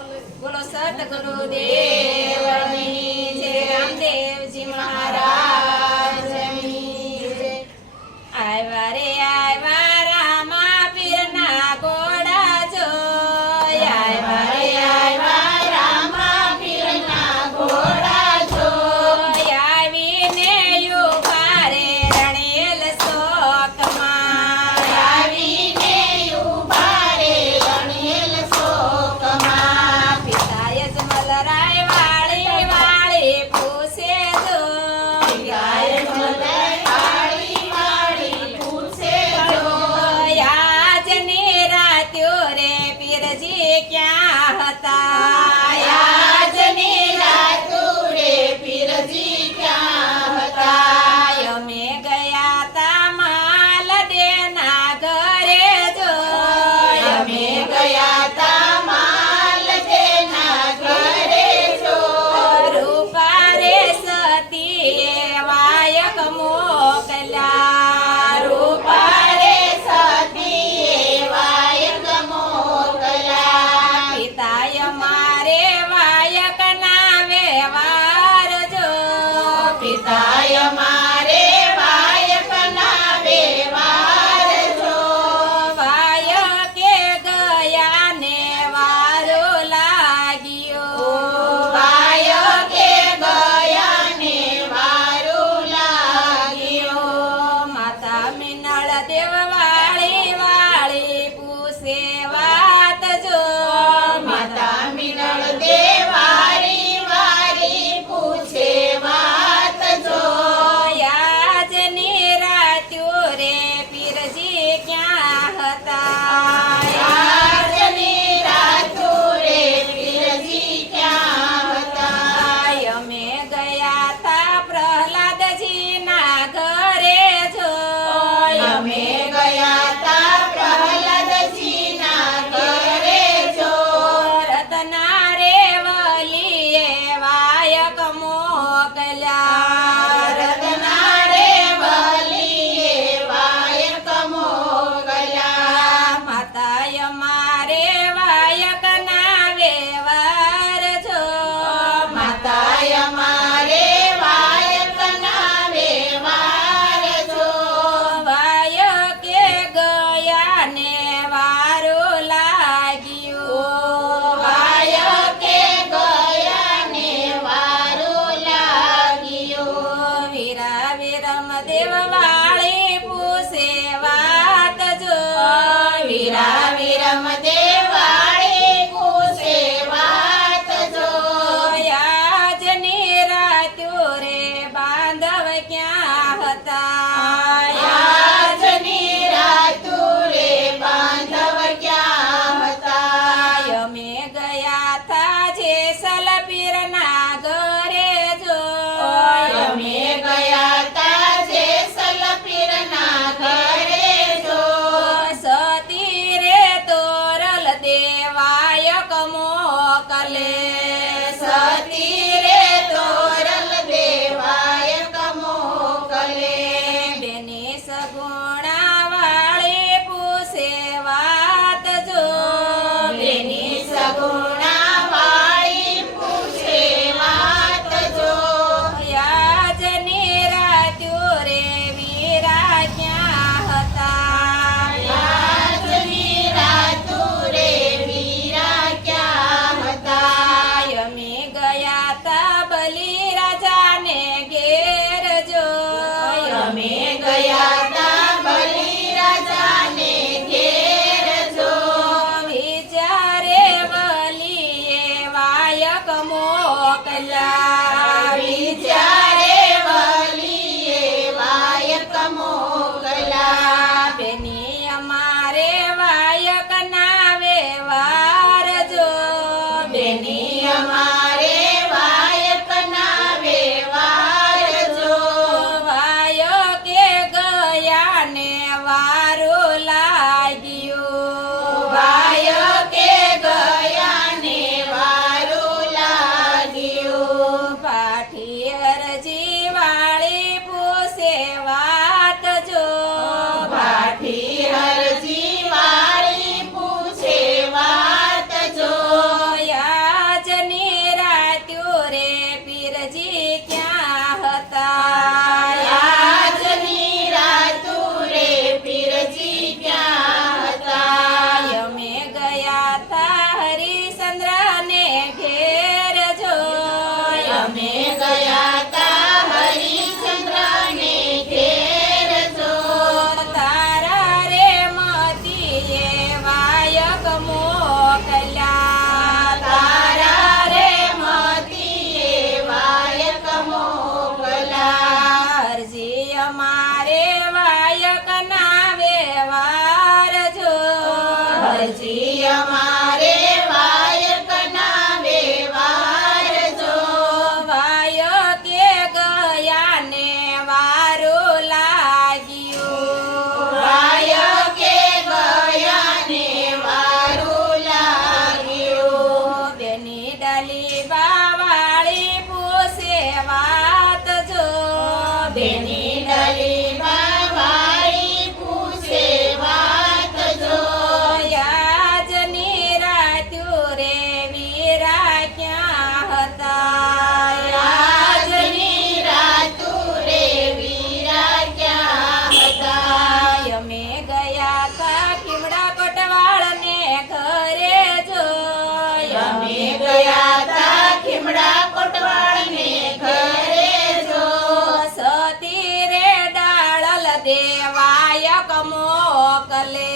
બોલો સતગુરુદેવની જય, રામદેવજી મહારાજની જય। આવ્યા રે આવ્યા રામા પીરના ઘોડા જોઈ, આવ્યા રે આવ્યા રામા પીરના ઘોડા જોઈ, આવીને ઉભા રે રણેલ શોકમાં, આવીને ઉભા રે રણેલ શોકમાં। પિતાએ જ મલરાય વાળી વાળી પૂછે જો, પિતાએ જ મલરાય વાળી વાળી પૂછે જો, આજની રાત્યો રે પીરજી ક્યાં હતા, આજની રાત્યો રે પીરજી ક્યાં હતા। અમે ગયા તા માલ દેના ઘરે જો, અમે ગયા તા માલ દેના ઘરે જો, રૂપા રે સતીએ વાયક મોકલ્યા, રૂપા રે સતીએ વાયક મોકલ્યા। પિતાએ મારે વાયક ના વ્યવહાર જો, પિતાએ મારે વાયક ના વ્યવહાર જો, વાયકે ગયા ને વારો લાગ્યો, વાયકે ગયા ને વારો લાગ્યો। માતા મિનળ દેવ વાળી વાળી પૂછે વાત જો, માતા મિનળ દેવ વાળી વાળી પૂછે વાત જો, આજની રાત્યો રે પીરજી ક્યાં હતા, આજની રાત્યો રે પીરજી ક્યાં હતા। અમે ગયા તા પ્રહલાદજી ના ઘરે જો, અમે ગયા તા પ્રહલાદજી ના ઘરે જો, રતના રે વલીએ વાયક મોકલ્યા, રતના રે વલીએ વાયક મોકલ્યા। માતાએ મારે વાયક ના વ્યવહાર જો, માતાએ મારે વાયક ના વ્યવહાર જો, વાયકે ગયા ને વારો લાગ્યો, વાયકે ગયા ને વારો લાગ્યો। વીરા વિરમ દેવ વાળી પૂછે વાત જો, વીરા વિરમ દેવ વાળી પૂછે વાત જો, આજની રાત્યો રે બાંધવ ક્યાં હતા, આજની રાત્યો રે બાંધવ ક્યાં હતા। અમે ગયા તા જેસલ પીરના ઘરે જો, અમે ગયા તા જેસલ બેની ડલીમાં વાળી પૂછે વાત જો આજની રાત્યું રે વીરા ક્યાં હતા આજની રાતું રે વીરા ક્યાં હતા અમે ગયા તા ખીમડા કોટવાળને ઘરે જો અમે ગયા તા ખીમડા કોટવાળને ઘરે જો સતી રે ડાળલ દેવાયક મોકલે